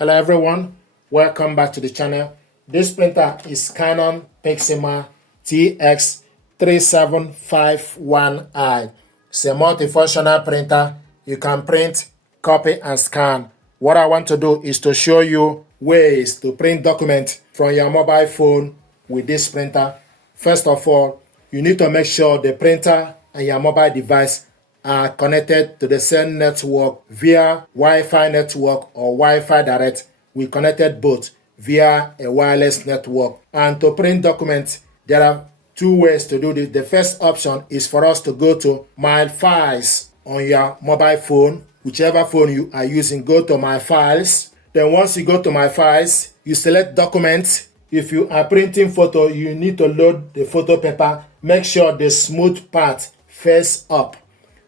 Hello everyone, welcome back to the channel. This printer is Canon Pixma TS3751i. It's a multifunctional printer. You can print, copy and scan. What I want to do is to show you ways to print documents from your mobile phone with this printer. First of all, you need to make sure the printer and your mobile device are connected to the same network via Wi-Fi network or Wi-Fi direct. We connected both via a wireless network. And to print documents, there are two ways to do this. The first option is for us to go to My Files on your mobile phone. Whichever phone you are using, go to My Files. Then once you go to My Files, you select Documents. If you are printing photo, you need to load the photo paper. Make sure the smooth part face up.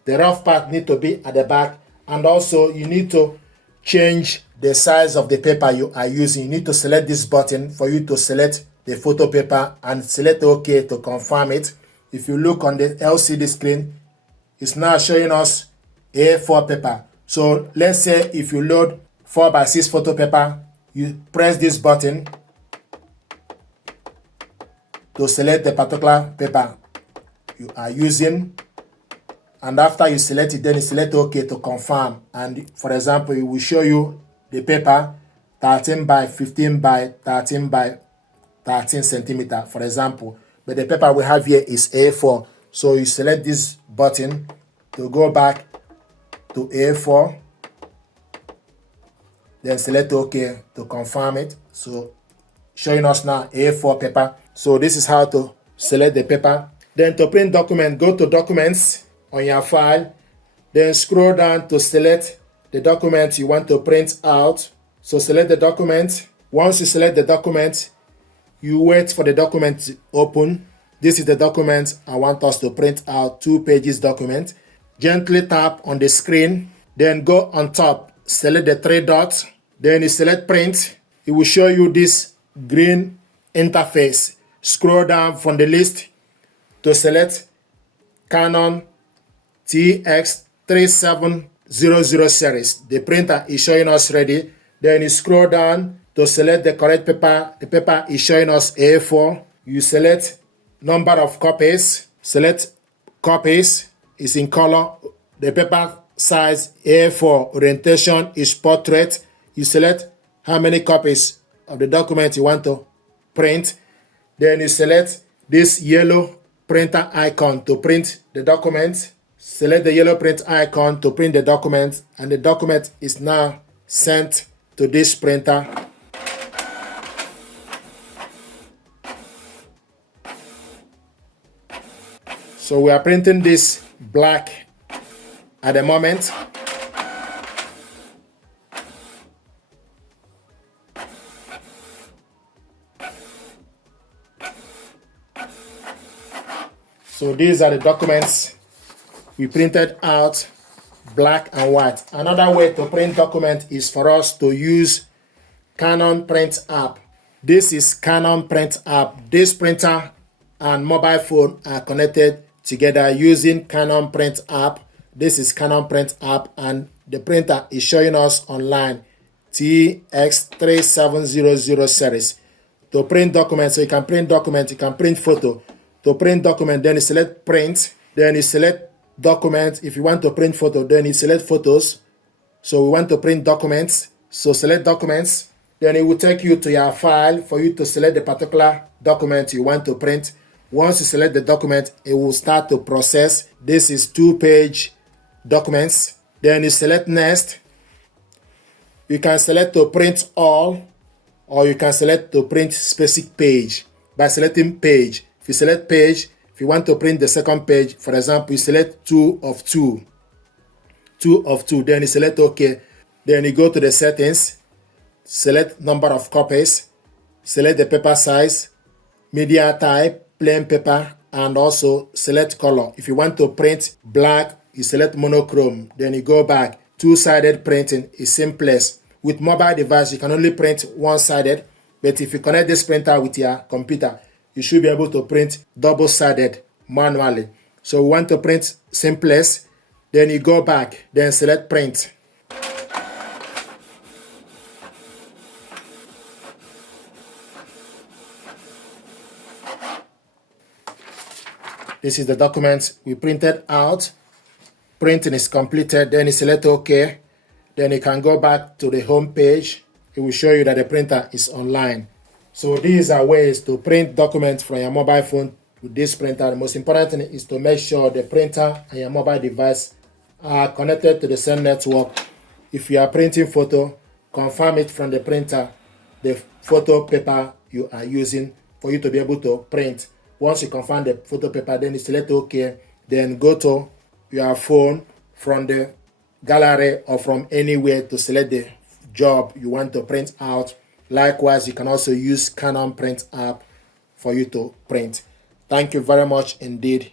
The rough part need to be at the back, and also you need to change the size of the paper you are using. You need to select this button for you to select the photo paper and select OK to confirm it. If you look on the LCD screen, it's now showing us A4 paper. So let's say if you load 4x6 photo paper, you press this button to select the particular paper you are using. And after you select it, then you select OK to confirm. And for example, it will show you the paper 13 by 15 by 13 by 13 centimeter, for example. But the paper we have here is A4. So you select this button to go back to A4. Then select OK to confirm it. So showing us now A4 paper. So this is how to select the paper. Then to print document, go to Documents on your file, then scroll down to select the document you want to print out. So select the document. Once you select the document, you wait for the document to open. This is the document I want us to print out, 2 pages document. Gently tap on the screen, then go on top, select the 3 dots, then you select print. It will show you this green interface. Scroll down from the list to select Canon TX3700 series. The printer is showing us ready. Then you scroll down to select the correct paper. The paper is showing us A4. You select number of copies. Select copies is in color. The paper size A4. Orientation is portrait. You select how many copies of the document you want to print. Then you select this yellow printer icon to print the document. Select the yellow print icon to print the document, and the document is now sent to this printer. So we are printing this black at the moment. So these are the documents we printed out, black and white. Another way to print document is for us to use Canon Print app. This is Canon Print app. This printer and mobile phone are connected together using Canon Print app. This is Canon Print app, and the printer is showing us online TX3700 series. To print documents, so you can print document, you can print photo. To print document, then you select print, then you select document. If you want to print photo, then you select photos. So we want to print documents, so select documents. Then it will take you to your file for you to select the particular document you want to print. Once you select the document, it will start to process. This is 2-page documents. Then you select next. You can select to print all, or you can select to print specific page by selecting page. If you select page, if you want to print the second page, for example, you select 2 of 2, then you select OK. Then you go to the settings, select number of copies, select the paper size, media type, plain paper, and also select color. If you want to print black, you select monochrome, then you go back. 2-sided printing is simplest. With mobile device, you can only print one-sided, but if you connect this printer with your computer, you should be able to print double-sided manually. So we want to print simplest, then you go back, then select print. This is the document we printed out. Printing is completed, then you select OK. Then you can go back to the home page. It will show you that the printer is online. So these are ways to print documents from your mobile phone with this printer. The most important thing is to make sure the printer and your mobile device are connected to the same network. If you are printing photo, confirm it from the printer, the photo paper you are using for you to be able to print. Once you confirm the photo paper, then you select OK. Then go to your phone from the gallery or from anywhere to select the job you want to print out. Likewise, you can also use Canon Print app for you to print. Thank you very much indeed.